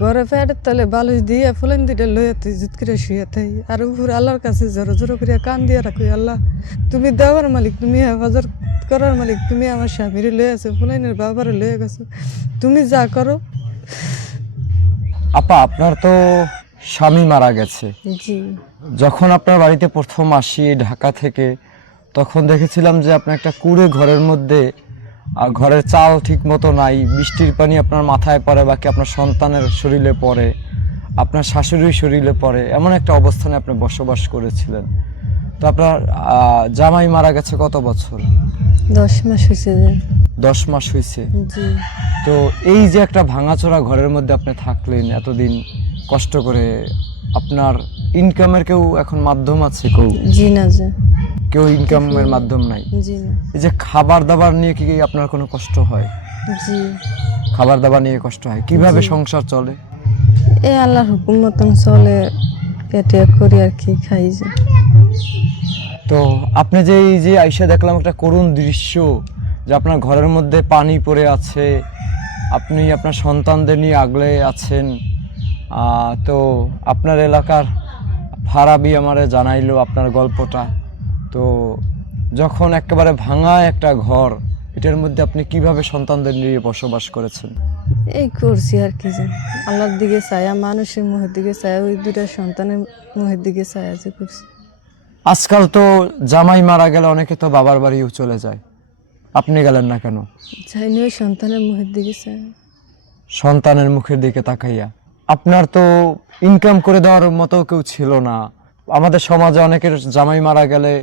ঘরে ফ্যাটের তলে বালিশ দিয়ে ফুলেন দিটা লইয়া তুই জুত করে শুয়ে থাই আর উপর আল্লাহর কাছে জোরো জোরো করে কান দিয়ে রাখো আল্লাহ তুমি দেওয়ার মালিক, তুমি হেফাজত করার মালিক, তুমি আমার স্বামীরে লয়ে আছো, ফুলাইনের বাবারে লয়ে গেছো, তুমি যা করো। আপা, আপনার তো স্বামী মারা গেছে। জি যখন আপনার বাড়িতে প্রথম আসি ঢাকা থেকে, তখন দেখেছিলাম যে আপনার একটা কুঁড়ে ঘরের মধ্যে, ঘরের চাল ঠিক মতো নাই, বৃষ্টির পানি আপনার মাথায় পড়ে, বাকি আপনার সন্তানের শরীরে পড়ে, আপনার শাশুড়ির শরীরে পড়ে, এমন একটা অবস্থানে আপনি বসবাস করেছিলেন। তো আপনার জামাই মারা গেছে কত বছর? 10 মাস হয়েছে যে। 10 মাস হয়েছে। জি তো এই যে একটা ভাঙাচোরা ঘরের মধ্যে আপনি থাকলেন এতদিন কষ্ট করে, আপনার ইনকামের কেউ এখন মাধ্যম আছে? জি না যে। কেউ ইনকামের মাধ্যম নাই? জি না। এই যে খাবার দাবার নিয়ে কি আপনার কোনো কষ্ট হয়? জি খাবার দাবার নিয়ে কষ্ট হয়, কিভাবে সংসার চলে? এই আল্লাহর হুকুম মতন চলে, পেটে করি আর কি খাই যে। তো আপনি যে এই যে আইসা দেখলাম একটা করুণ দৃশ্য, যে আপনার ঘরের মধ্যে পানি পড়ে আছে, আপনি আপনার সন্তানদের নিয়ে আগলে আছেন। তো আপনার এলাকার ফারাবি আমারে জানাইলো আপনার গল্পটা। তো যখন একেবারে ভাঙা একটা ঘর, এটার মধ্যে আপনি কিভাবে সন্তানদের নিয়ে বসবাস করেছেন? এই করছি আর কি যে, আল্লাহর দিকে চায়া, মানুষের মুখের দিকে চায়া, ওই দুটা সন্তানের মুখের দিকে চায়া যে করছি। আজকাল তো জামাই মারা গেলে অনেকে তো বাবার বাড়িও চলে যায়, আপনি গেলেন না কেন? চাইনি ওই সন্তানের মুখের দিকে চায়া। সন্তানের মুখের দিকে তাকাইয়া। আপনার তো ইনকাম করে দেওয়ার মতো কেউ ছিল না। আমাদের সমাজে অনেকের জামাই মারা গেলে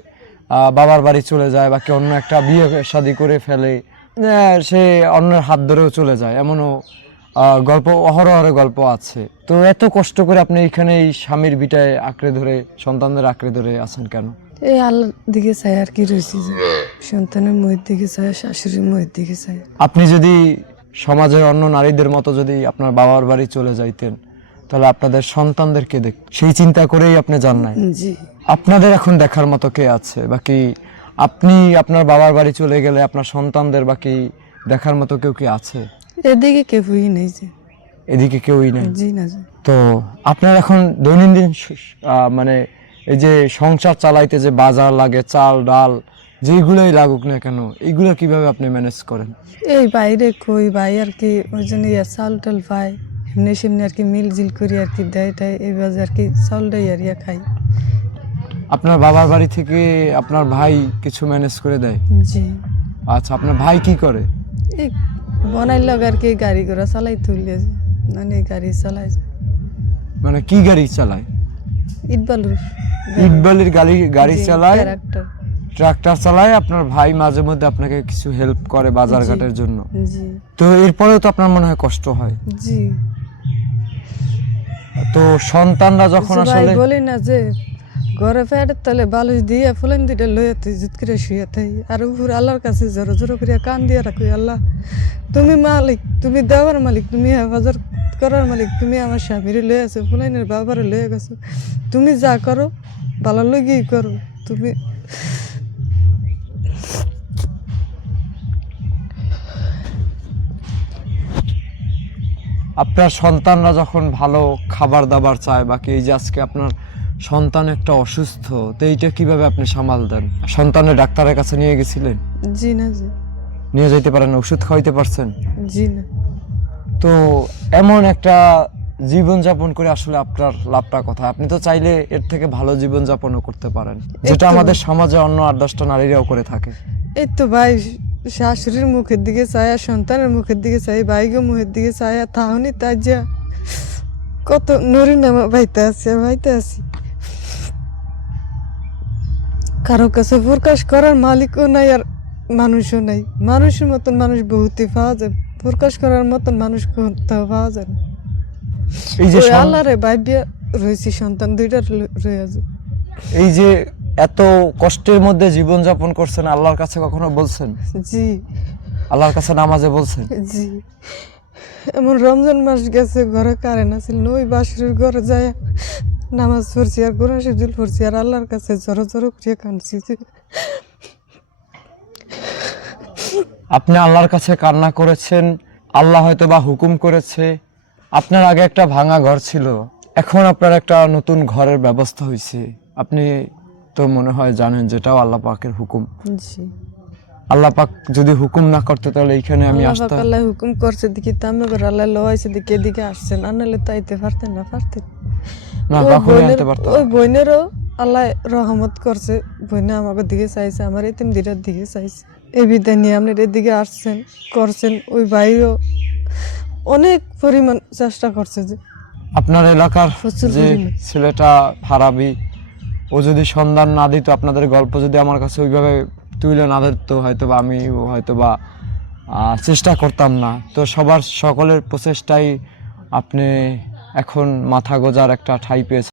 বাবার বাড়ি চলে যায়, বা কেউ অন্য একটা বিয়ে শাদী করে ফেলে, সে অন্যের হাত ধরেও চলে যায়, এমনও গল্প, অহরহ গল্প আছে। তো এত কষ্ট করে আপনি এখানে এই স্বামীর বিটায় আঁকড়ে ধরে, সন্তানদের আঁকড়ে ধরে আছেন কেন? এই আল্লাহর দিকে চাই আর কি রয়েছি যে, সন্তানের মুখের দিকে চায়, শাশুড়ির মুখের দিকে চায়। আপনি যদি সমাজের অন্য নারীদের মতো যদি আপনার বাবার বাড়ি চলে যাইতেন, তাহলে আপনাদের সন্তানদেরকে সেই চিন্তা করেই আপনি যান নাই। জি আপনাদের এখন দেখার মতো কে আছে? বাকি আপনি আপনার বাবার বাড়ি চলে গেলে আপনার সন্তানদের বাকি দেখার মতো কেউ কি আছে? এদিকে কেউই নেই যে। এদিকে কেউই নেই। জি না যে। তো আপনার এখন দৈনন্দিন মানে এই যে সংসার চালাইতে যে বাজার লাগে, চাল ডাল যেগুলোই লাগুক না কেন, এইগুলো কিভাবে আপনি ম্যানেজ করেন? এই বাইরে কই ভাই আর কি, ওই জন্য চাল টাল পাই, এমনি সেমনি আর কি মিলজিল করি আর কি, দেয় টাই এই বাজে আর কি, চাউলটাই আর ইয়া খাই। আপনার বাবার বাড়ি থেকে আপনার ভাই কিছু ম্যানেজ করে দেয়? জি। আচ্ছা, আপনার ভাই কি করে? এই বনাইল আর কি, গাড়ি ঘোড়া চালাই তুলিয়ে যে, মানে গাড়ি চালাই যে। মানে কি গাড়ি চালায়? ইট বালুর ইট বালির গাড়ি চালায়, ট্রাক্টর। ট্রাক্টর চালায়। আপনার ভাই মাঝে মধ্যে আপনাকে কিছু হেল্প করে বাজার ঘাটের জন্য। জি তো এরপরেও তো আপনার মনে হয় কষ্ট হয়। জি। তো সন্তানরা যখন আসলে, বলি না যে, ঘরে ফ্যাটের তলে বালিশ দিয়ে ফুলেন দিটা লইয়া তুই জুত করে শুয়ে থাই আর উপর আল্লাহর কাছে জোরো জোরো করে কান দিয়ে রাখো আল্লাহ তুমি মালিক, তুমি দেওয়ার মালিক, তুমি হেফাজত করার মালিক, তুমি আমার স্বামীরে লয়ে আছো, ফুলাইনের বাবারে লয়ে গেছো, তুমি যা করো ভালো লগেই করো তুমি। আপনার সন্তানরা যখন ভালো খাবার দাবার চায়, বাকি এই যে আজকে আপনার সন্তান একটা অসুস্থ, তো এইটা কিভাবে আপনি সামাল দেন? সন্তানের ডাক্তারের কাছে নিয়ে গেছিলেন? জি না জি। নিয়ে যাইতে পারেন, ওষুধ খাওয়াইতে পারছেন? জি না। তো এমন একটা জীবন যাপন করে আসলে আপনার লাভটা কোথায়? আপনি তো চাইলে এর থেকে ভালো জীবন যাপনও করতে পারেন, যেটা আমাদের সমাজে অন্য 8-10টা নারীরাও করে থাকে। এই তো ভাই, শাশুড়ির মুখের দিকে চায়া, সন্তানের মুখের দিকে চাই, ভাইগো মুখের দিকে চায়া, তাহনি তাই যা কত নরি নামা ভাইতে আছি। কারো কাছে প্রকাশ করার মালিকও নাই আর মানুষও নাই। মানুষের মতন মানুষ বহুতই পাওয়া যায়, প্রকাশ করার মতন মানুষ কোথাও পাওয়া যায় না। এই যে আল্লাহরে ভাবিয়া রয়েছি, সন্তান দুইটা রয়েছে। এই যে এত কষ্টের মধ্যে জীবন যাপন করছেন, আল্লাহর কাছে কখনো বলছেন? জি আল্লাহর কাছে নামাজে বলছেন? জি। এমন রমজান মাস গেছে, ঘরে কারেন্ট আছিল, ওই বাসুরের ঘরে যায় নামাজ পড়ছি আর কোরআন শরীফ পড়ছি আর আল্লাহর কাছে জড়ো জড়ো করে কাঁদছি। আপনি আল্লাহর কাছে কান্না করেছেন, আল্লাহ হয়তো বা হুকুম করেছে, আপনার আগে একটা ভাঙা ঘর ছিল, এখন আপনার একটা নতুন ঘরের ব্যবস্থা হয়েছে। আপনি তো মনে হয় জানেন যেটাও আল্লাহ পাকের হুকুম। জি আল্লাহ পাক যদি হুকুম না করতে তাহলে এইখানে আমি আল্লাহ আসতাম পাক আল্লাহ হুকুম করছে দেখি তামে করে আল্লাহ লওয়াইছে দেখি এদিকে আসছেন আর নাহলে তাইতে পারতেন না পারতেন। না, ওই কখনোই বোনের আনতে পারতাম ওই না। বোনেরও আল্লাহ রহমত করছে, বোনে আমাকে দিকে চাইছে, আমার এতিম দিটার দিকে চাইছে। এই বিদ্যা নিয়ে আপনার এদিকে আসছেন করছেন, ওই ভাইও অনেক পরিমাণ চেষ্টা করছে যে আপনার এলাকার প্রচুর যে পরিমাণ। ছেলেটা ফারাবি, ও যদি সন্ধান না দিত, আপনাদের গল্প যদি আমার কাছে ওইভাবে তুলে না ধরতো, হয়তো বা আমি হয়তো বা চেষ্টা করতাম না। তো সকলের প্রচেষ্টায় আপনি এখন মাথা গোজার একটা ঠাঁই পেয়েছেন।